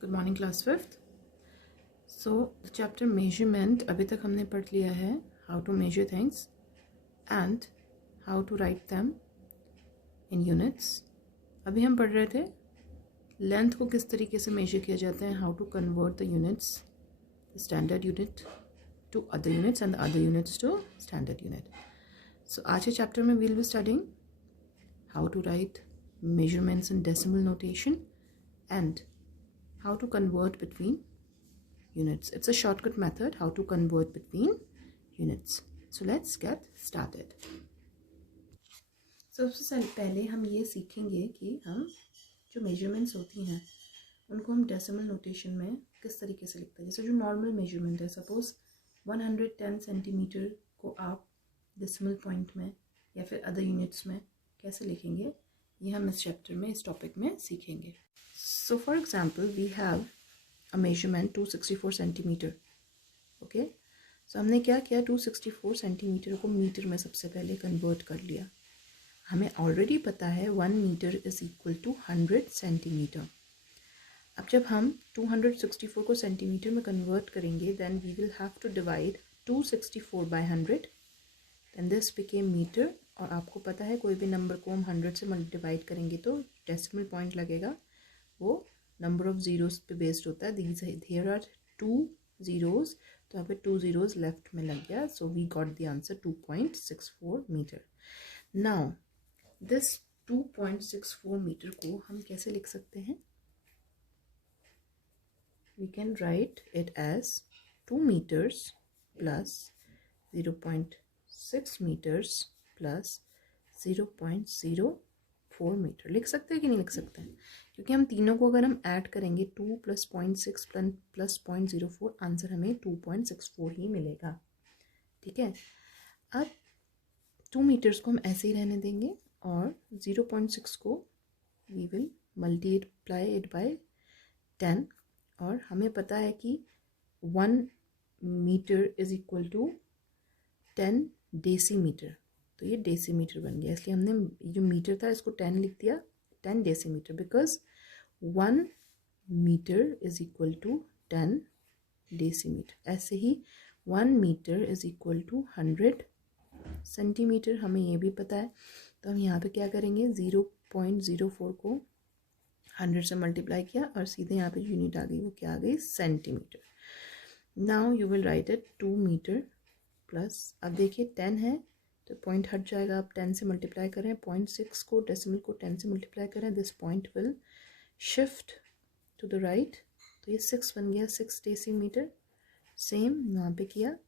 Good morning class fifth. So the chapter measurement अभी तक हमने पढ़ लिया है, how to measure things and how to write them in units. अभी हम पढ़ रहे थे लेंथ को किस तरीके से मेजर किया जाता है, how to convert the units, standard unit to other units and other units to standard unit. So आज के चैप्टर में we'll be studying how to write measurements in decimal notation and how to convert between units. It's a shortcut method how to convert between units. So let's get started. सबसे पहले हम ये सीखेंगे कि हम जो मेजरमेंट्स होती हैं उनको हम डेसिमल नोटेशन में किस तरीके से लिखते हैं। जैसे जो नॉर्मल मेजरमेंट है, सपोज 110 सेंटीमीटर को आप डेसिमल पॉइंट में या फिर अदर यूनिट्स में कैसे लिखेंगे, ये हम इस चैप्टर में, इस टॉपिक में सीखेंगे। So for example we have a measurement 264 centimetre. Okay, so हमने क्या किया, 264 सेंटीमीटर को मीटर में सबसे पहले कन्वर्ट कर लिया। हमें ऑलरेडी पता है 1 metre is equal to 100 centimetre. अब जब हम 264 को सेंटीमीटर में कन्वर्ट करेंगे then we will have to divide 264 by 100, then this became metre. और आपको पता है कोई भी नंबर को हम 100 से डिवाइड करेंगे तो डेसिमल पॉइंट लगेगा, वो नंबर ऑफ ज़ीरोज़ पे बेस्ड होता है। देयर आर 2 ज़ीरोज़, तो यहाँ पे 2 ज़ीरोज़ लेफ्ट में लग गया, so we got the answer 2.64 metre. Now this 2.64 metre को हम कैसे लिख सकते हैं, we can write it as 2 metres plus 0.6 metres plus 0.04 metre. लिख सकते हैं कि नहीं लिख सकते हैं, क्योंकि हम तीनों को अगर हम ऐड करेंगे 2 प्लस 0.6 प्लस 0.04, आंसर हमें 2.64 ही मिलेगा। ठीक है, अब 2 मीटर्स को हम ऐसे ही रहने देंगे और 0.6 को we will multiply it by 10, और हमें पता है कि 1 metre is equal to 10 decimetre, तो ये डेसीमीटर बन गया। इसलिए हमने जो मीटर था इसको 10 लिख दिया, 10 decimetre, because 1 metre is equal to 10 decimetre. ऐसे ही 1 metre is equal to 100 centimetre, हमें ये भी पता है। तो हम यहाँ पे क्या करेंगे, 0.04 को 100 से मल्टीप्लाई किया और सीधे यहाँ पे यूनिट आ गई, वो क्या आ गई, centimetre. Now you will write it 2 metre plus, अब देखिए 10 है तो पॉइंट हट जाएगा, आप 10 से मल्टीप्लाई करें, 0.6 को डेसिमल को 10 से मल्टीप्लाई करें, this point will shift to the right, तो ये 6 बन गया, 6 डेसीमीटर। सेम यहाँ पे किया,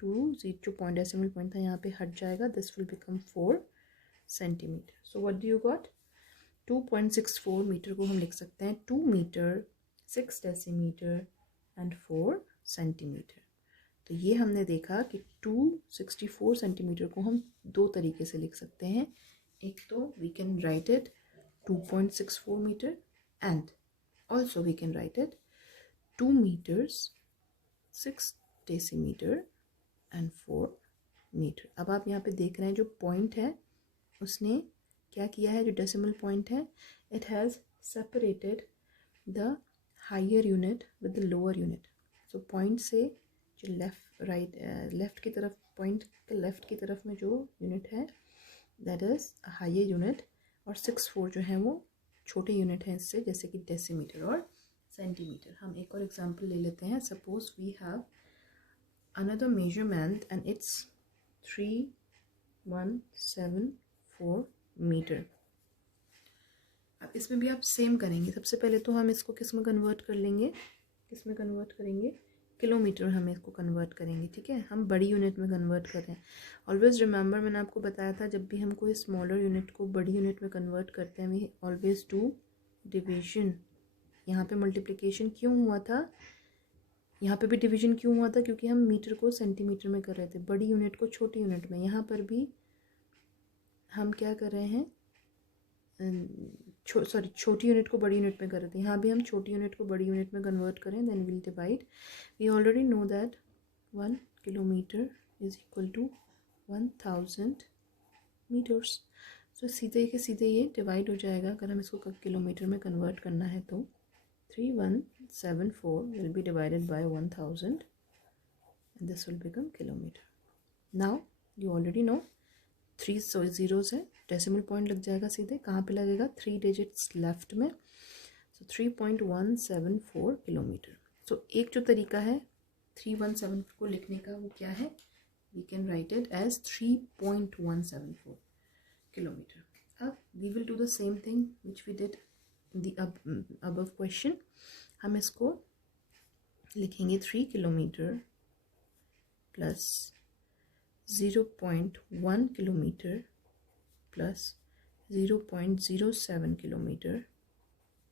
2 जो पॉइंट डेसिमल पॉइंट था यहाँ पे हट जाएगा, this will become 4 centimetre. So what do you got, 2.64 metre को हम लिख सकते हैं 2 मीटर 6 डेसीमीटर एंड 4 सेंटीमीटर। तो ये हमने देखा कि 264 सेंटीमीटर को हम दो तरीके से लिख सकते हैं। एक तो we can write it 2.64 metre and also we can write it 2 metres 6 decimetre and 4 metre. अब आप यहाँ पे देख रहे हैं जो पॉइंट है उसने क्या किया है, जो डेसिमल पॉइंट है, it has separated the higher unit with the lower unit. So point से जो लेफ्ट की तरफ, पॉइंट के लेफ्ट की तरफ में जो यूनिट है दैट इज़ हायर यूनिट, और 6-4 जो है वो छोटे यूनिट हैं इससे, जैसे कि डेसीमीटर और सेंटीमीटर। हम एक और एग्जांपल ले लेते हैं। Suppose we have another measurement and it's 3174 metre. अब इसमें भी आप सेम करेंगे। सबसे पहले तो हम इसको किस में कन्वर्ट कर लेंगे, किस में कन्वर्ट करेंगे, किलोमीटर हम इसको कन्वर्ट करेंगे। ठीक है, हम बड़ी यूनिट में कन्वर्ट कर रहे हैं। ऑलवेज रिमेंबर, मैंने आपको बताया था जब भी हम कोई स्मॉलर यूनिट को बड़ी यूनिट में कन्वर्ट करते हैं वी ऑलवेज डू डिवीजन। यहाँ पे मल्टीप्लिकेशन क्यों हुआ था, यहाँ पे भी डिवीजन क्यों हुआ था, क्योंकि हम मीटर को सेंटीमीटर में कर रहे थे, बड़ी यूनिट को छोटी यूनिट में। यहाँ पर भी हम क्या कर रहे हैं, छोटी यूनिट को बड़ी यूनिट में कर रहे थे, यहाँ भी हम छोटी यूनिट को बड़ी यूनिट में कन्वर्ट करें, then will divide. We already know that 1 kilometre is equal to 1000 metres. So सीधे के सीधे ये डिवाइड हो जाएगा अगर हम इसको किलोमीटर में कन्वर्ट करना है तो। 3174 will be divided by 1000 and this will become kilometer. Now you already know 3 zeros है, डेसिमल पॉइंट लग जाएगा सीधे. कहाँ पे लगेगा? 3 डिजिट्स लेफ्ट में. सो 3.174 किलोमीटर. सो एक जो तरीका है 317 को लिखने का वो क्या है? We can write it as 3.174 kilometre. अब we will do the same thing which we did in the above question. हम इसको लिखेंगे 3 kilometre plus 0.1 kilometre plus 0.07 kilometre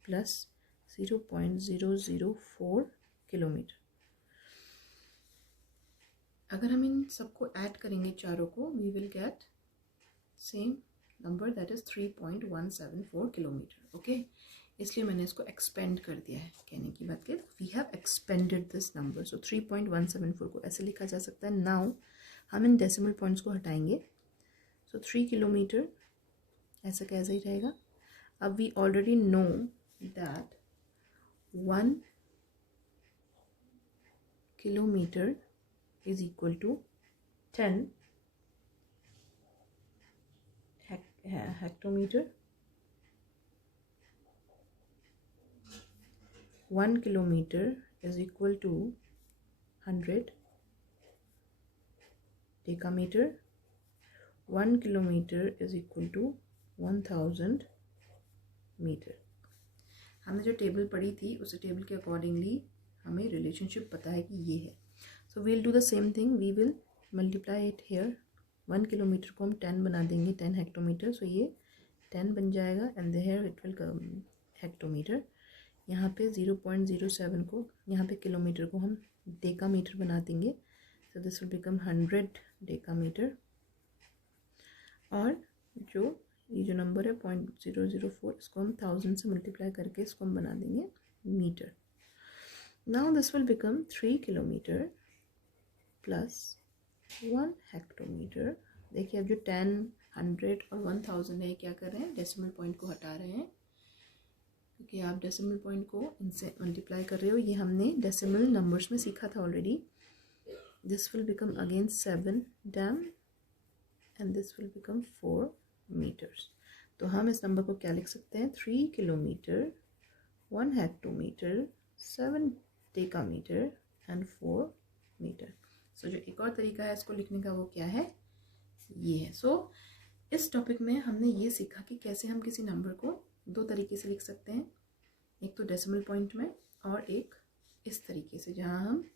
plus 0.004 kilometre. अगर हम इन सबको ऐड करेंगे चारों को, we will get same number that is 3.174 kilometre. Okay, इसलिए मैंने इसको एक्सपेंड कर दिया है. कहने की बात है we have expanded this number. So 3.174 को ऐसे लिखा जा सकता है. नाउ हम इन डेसिमल पॉइंट्स को हटाएंगे. सो 3 किलोमीटर ऐसा कैसा ही रहेगा. अब we already know that 1 kilometre is equal to 10 hectometer. 1 kilometer is equal to 100 decameter. 1 kilometer is equal to 1000 metre. हमने जो टेबल पढ़ी थी उस टेबल के अकॉर्डिंगली हमें रिलेशनशिप पता है कि ये है. So we'll do the same thing. We will multiply it here. 1 kilometre को हम 10 बना देंगे, 10 हेक्टोमीटर. So ये 10 बन जाएगा and here it will come hectometre. यहाँ पे 0.07 को, यहाँ पे किलोमीटर को हम डेकामीटर बना देंगे. So this will become 100 decametre. और ये जो नंबर है 0.004 इसको हम 1000 से मल्टीप्लाई करके इसको हम बना देंगे metre. Now this will become 3 kilometre plus 1 hectometre. देखिए अब जो 10, 100 और 1000 है क्या कर रहे हैं? डेसिमल पॉइंट को हटा रहे हैं, क्योंकि आप डेसिमल पॉइंट को इनसे मल्टीप्लाई कर रहे हो. ये हमने डेसिमल नंबर्स में सीखा था already. This will become again 7 dam and this will become 4 metres. तो हम इस नंबर को क्या लिख सकते हैं? 3 kilometre, 1 hectometre, 7 decametre and 4 metre. So जो एक और तरीका है इसको लिखने का वो क्या है? ये है. सो इस टॉपिक में हमने ये सीखा कि कैसे हम किसी नंबर को 2 तरीके से लिख सकते हैं. एक तो डेसिमल पॉइंट में और एक इस तरीके से जहाँ हम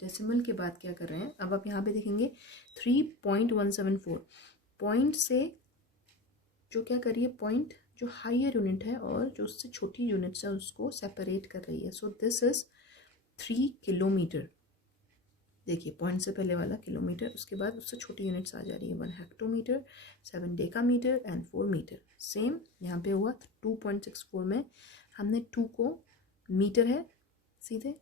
डेसिमल के बाद क्या कर रहे हैं. अब आप यहाँ पे देखेंगे 3.174 पॉइंट से जो क्या कर रही है, पॉइंट जो हायर यूनिट है और जो उससे छोटी यूनिट्स है उसको सेपरेट कर रही है. So this is 3 kilometre. देखिए पॉइंट से पहले वाला किलोमीटर, उसके बाद उससे छोटी यूनिट्स आ जा रही है. 1 hectometre, 7 decametre and 4 metre. Same यहाँ पे हुआ 2.64 में हमने 2 को मीटर है सीधे,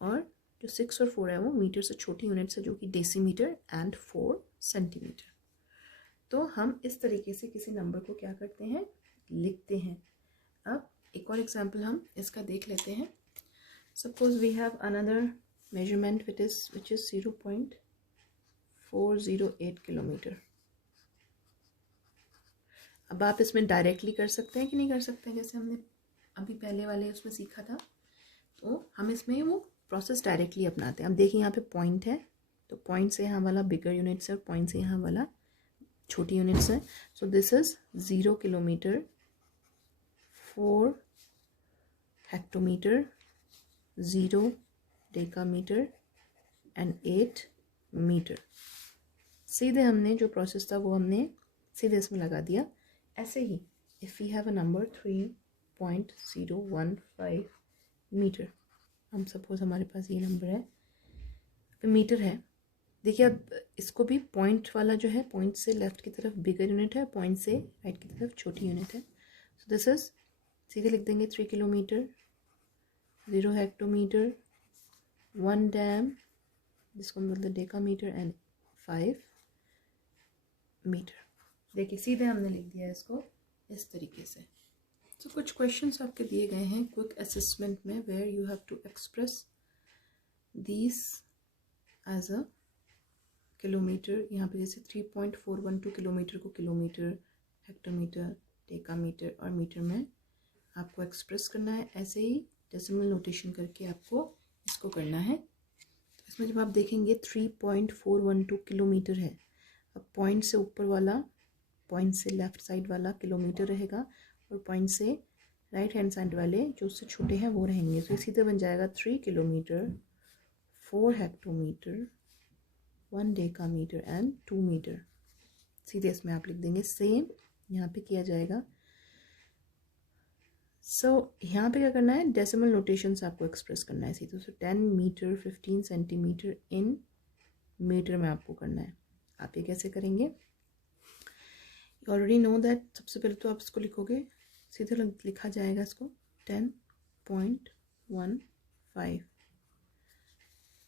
और जो 6 और 4 है वो मीटर से छोटी यूनिट्स है जो कि डेसीमीटर एंड 4 सेंटीमीटर. तो हम इस तरीके से किसी नंबर को क्या करते हैं? लिखते हैं. अब एक और एग्जाम्पल हम इसका देख लेते हैं. Suppose we have another measurement which is 0.408 kilometre. अब आप इसमें डायरेक्टली कर सकते हैं कि नहीं कर सकते हैं, जैसे हमने अभी पहले वाले उसमें सीखा था. तो हम इसमें वो प्रोसेस डायरेक्टली अपनाते हैं. अब देखिए यहाँ पे पॉइंट है, तो पॉइंट से यहाँ वाला बिगर यूनिट्स है और पॉइंट से यहाँ वाला छोटी यूनिट्स है. So this is 0 kilometre, 4 hectometre, 0 decametre and 8 metre. सीधे हमने जो प्रोसेस था वो हमने सीधे इसमें लगा दिया. ऐसे ही if we have a number 3.015 metre, हम सपोज हमारे पास ये नंबर है, मीटर है. देखिए अब इसको भी पॉइंट वाला जो है, पॉइंट से लेफ्ट की तरफ बिगर यूनिट है, पॉइंट से राइट की तरफ छोटी यूनिट है. सो दिस इज सीधे लिख देंगे 3 किलोमीटर, 0 हेक्टोमीटर, 1 डैम जिसको मतलब डेकामीटर एंड 5 मीटर. देखिए सीधे हमने लिख दिया इसको इस तरीके से. तो कुछ क्वेश्चंस आपके दिए गए हैं क्विक असेसमेंट में, where you have to express these as a kilometre. यहाँ पे जैसे 3.412 किलोमीटर को किलोमीटर, हेक्टोमीटर, डेकामीटर और मीटर में आपको एक्सप्रेस करना है। ऐसे ही डेसिमल नोटेशन करके आपको इसको करना है। तो इसमें जब आप देखेंगे 3.412 किलोमीटर है। अब पॉइंट से ऊपर वाला, पॉइंट से लेफ्ट साइड वाला किलोमीटर रहेगा और पॉइंट से राइट हैंड साइड वाले जो उससे छोटे हैं वो रहेंगे। तो सीधे बन जाएगा 3 kilometre, 4 hectometre, 1 decametre and 2 metre. सीधे इसमें आप लिख देंगे। सेम यहाँ पे किया जाएगा। यहाँ पे क्या करना है, डेसिमल नोटेशन से आपको एक्सप्रेस करना है सीधे। 10 मीटर, 15 सेंटीमीटर इन मीटर में आपको करना है। आप ये कैसे करेंगे, यू ऑलरेडी नो दैट। सबसे पहले तो आप इसको लिखोगे, सीधे लिखा जाएगा इसको 10.15,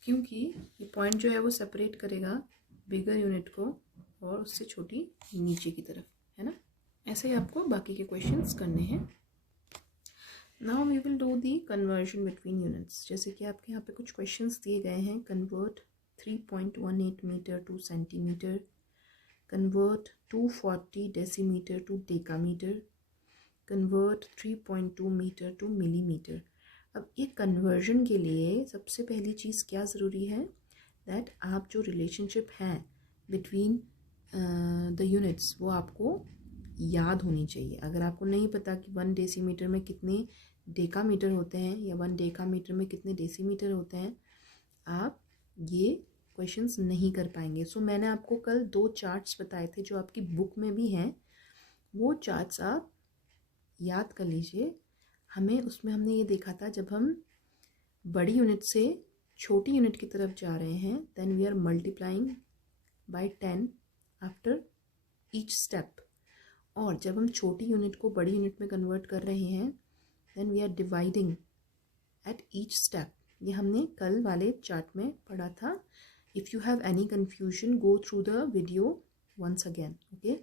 क्योंकि ये पॉइंट जो है वो सेपरेट करेगा बिगर यूनिट को और उससे छोटी नीचे की तरफ, है ना। ऐसे ही आपको बाकी के क्वेश्चंस करने हैं। Now we will do the conversion between units. जैसे कि आपके यहाँ पे कुछ क्वेश्चंस दिए गए हैं। Convert 3.18 metre to centimetre, convert 240 decimetre to decametre, convert 3.2 metre to millimetre. अब ये कन्वर्जन के लिए सबसे पहली चीज़ क्या ज़रूरी है, दैट आप जो रिलेशनशिप है बिटवीन द यूनिट्स वो आपको याद होनी चाहिए। अगर आपको नहीं पता कि 1 डेसीमीटर में कितने डेकामीटर होते हैं या 1 डेकामीटर में कितने डेसीमीटर होते हैं, आप ये क्वेश्चंस नहीं कर पाएंगे। सो मैंने आपको कल 2 चार्ट्स बताए थे जो आपकी बुक में भी हैं। वो चार्ट्स आप याद कर लीजिए। उसमें हमने ये देखा था, जब हम बड़ी यूनिट से छोटी यूनिट की तरफ जा रहे हैं, then we are multiplying by 10 after each step. और जब हम छोटी यूनिट को बड़ी यूनिट में कन्वर्ट कर रहे हैं, then we are dividing at each step. ये हमने कल वाले चार्ट में पढ़ा था। If you have any confusion, go through the video once again, okay.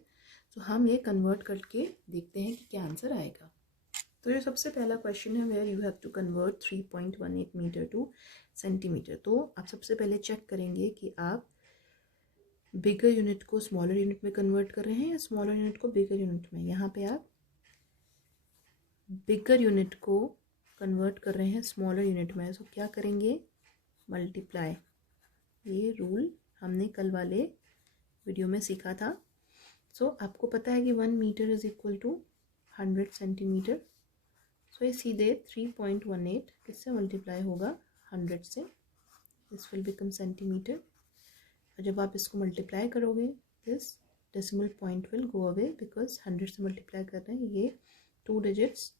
तो हम ये कन्वर्ट करके देखते हैं कि क्या आंसर आएगा। तो ये सबसे पहला क्वेश्चन है, where you have to convert 3.18 metre to centimetre. तो आप सबसे पहले चेक करेंगे कि आप बिगर यूनिट को स्मॉलर यूनिट में कन्वर्ट कर रहे हैं या स्मॉलर यूनिट को बिगर यूनिट में। यहाँ पे आप बिगर यूनिट को कन्वर्ट कर रहे हैं स्मॉलर यूनिट में, तो क्या करेंगे, मल्टीप्लाई। ये रूल हमने कल वाले वीडियो में सीखा था। सो आपको पता है कि 1 metre is equal to 100 centimetre. So ये सीधे 3.18 किससे मल्टीप्लाई होगा, 100 से। This will become centimetre. और जब आप इसको मल्टीप्लाई करोगे, this decimal point will go away, because 100 से मल्टीप्लाई कर रहे हैं, ये 2 डिजिट्स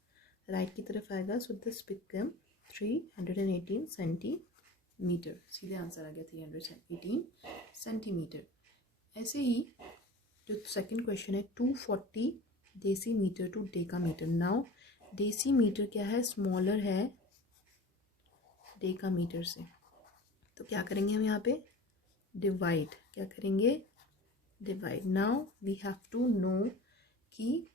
राइट की तरफ आएगा। So this become 318 centimetre. सीधे आंसर आ गया 318 सेंटीमीटर। ऐसे ही जो सेकंड क्वेश्चन है, 240 decimetre to decametre. Now decimetre क्या है, स्मॉलर है डेकामीटर से। तो क्या करेंगे हम यहाँ पे, डिवाइड। क्या करेंगे, divide. Now we have to know कि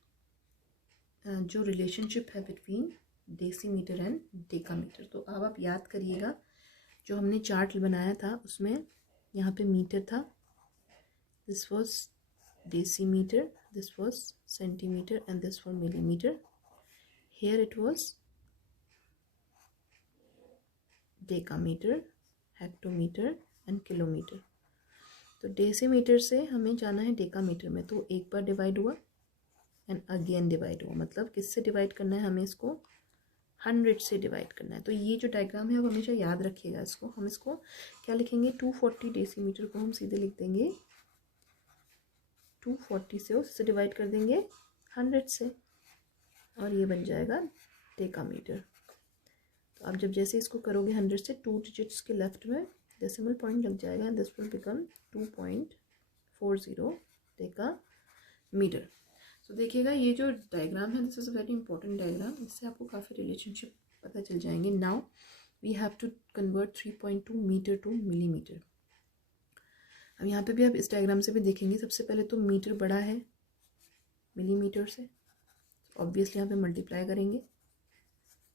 जो रिलेशनशिप है बिटवीन डेसीमीटर एंड डेकामीटर। तो अब आप याद करिएगा, जो हमने चार्ट बनाया था उसमें यहाँ पे मीटर था, this was decimeter, this was centimeter and this was millimeter. Here it was decameter, hectometer and kilometer. तो डेसीमीटर से हमें जाना है डेकामीटर में, तो एक बार डिवाइड हुआ एंड अगेन डिवाइड हुआ। मतलब किससे डिवाइड करना है, हमें इसको 100 से डिवाइड करना है। तो ये जो डायग्राम है आप हमेशा याद रखिएगा इसको। हम इसको क्या लिखेंगे, 240 डेसीमीटर को हम सीधे लिख देंगे 240 से, उससे डिवाइड कर देंगे 100 से, और ये बन जाएगा डेकामीटर। तो आप जब जैसे इसको करोगे 100 से, 2 डिजिट्स के लेफ्ट में डेसिमल पॉइंट लग जाएगा, दिस विल बिकम 2.40 डेकामीटर। तो देखिएगा ये जो डायग्राम है, this is a very important diagram. इससे आपको काफ़ी रिलेशनशिप पता चल जाएंगे। Now we have to convert 3.2 metre to millimetre. अब यहाँ पे भी आप इस डायग्राम से भी देखेंगे, सबसे पहले तो मीटर बड़ा है मिलीमीटर से, ऑब्वियसली यहाँ पे मल्टीप्लाई करेंगे।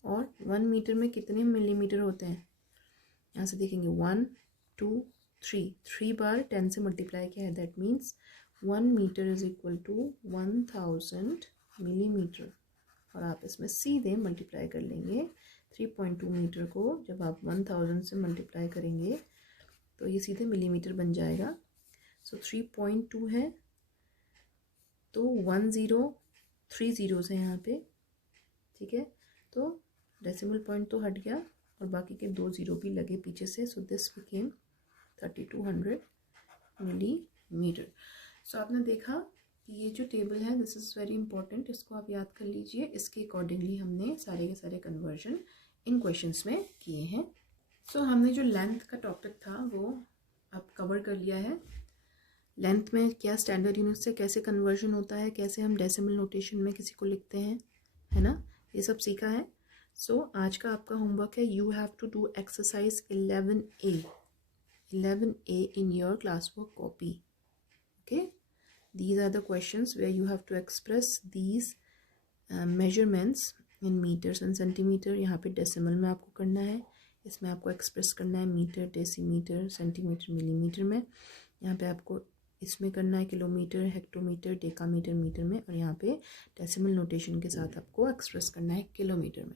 और 1 मीटर में कितने मिलीमीटर होते हैं, यहाँ से देखेंगे 1 2 3 बार 10 से मल्टीप्लाई किया है, that means 1 metre is equal to 1000 millimetre. और आप इसमें सीधे मल्टीप्लाई कर लेंगे 3.2 मीटर को, जब आप 1000 से मल्टीप्लाई करेंगे तो ये सीधे मिलीमीटर बन जाएगा। सो 3.2 है तो 1030 zeros है यहाँ पे, ठीक है। तो डेसिमल पॉइंट तो हट गया और बाकी के 2 जीरो भी लगे पीछे से। So this became 3200 millimetre. So आपने देखा कि ये जो टेबल है दिस इज़ वेरी इंपॉर्टेंट, इसको आप याद कर लीजिए। इसके अकॉर्डिंगली हमने सारे के सारे कन्वर्जन इन क्वेश्चंस में किए हैं। सो हमने जो लेंथ का टॉपिक था वो अब कवर कर लिया है। लेंथ में क्या स्टैंडर्ड यूनिट से कैसे कन्वर्जन होता है, कैसे हम डेसिमल नोटेशन में किसी को लिखते हैं, है ना, ये सब सीखा है। सो आज का आपका होमवर्क है, you have to do exercise 11A in your classwork copy. Okay, these are the questions where you have to express these measurements in meters and centimeter। यहाँ पे डेसिमल में आपको करना है, इसमें आपको एक्सप्रेस करना है मीटर, डेसीमीटर, सेंटीमीटर, मिलीमीटर में। यहाँ पे आपको इसमें करना है किलोमीटर, हेक्टोमीटर, डेकामीटर, मीटर में। और यहाँ पे डेसिमल नोटेशन के साथ आपको एक्सप्रेस करना है किलोमीटर में।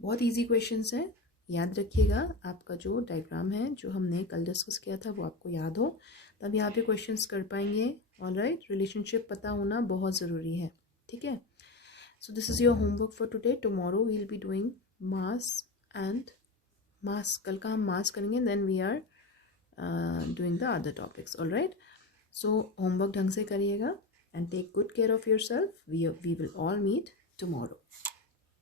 बहुत इजी क्वेश्चंस हैं, याद रखिएगा। आपका जो डायग्राम है जो हमने कल डिस्कस किया था वो आपको याद हो, तब यहाँ पे क्वेश्चंस कर पाएंगे। ऑलराइट, रिलेशनशिप पता होना बहुत ज़रूरी है, ठीक है। So this is your homework for today. Tomorrow we will be doing mass and mass. कल का हम मास करेंगे, then we are doing the other topics. Alright, so homework ढंग से करिएगा and take good care of yourself. We will all meet tomorrow.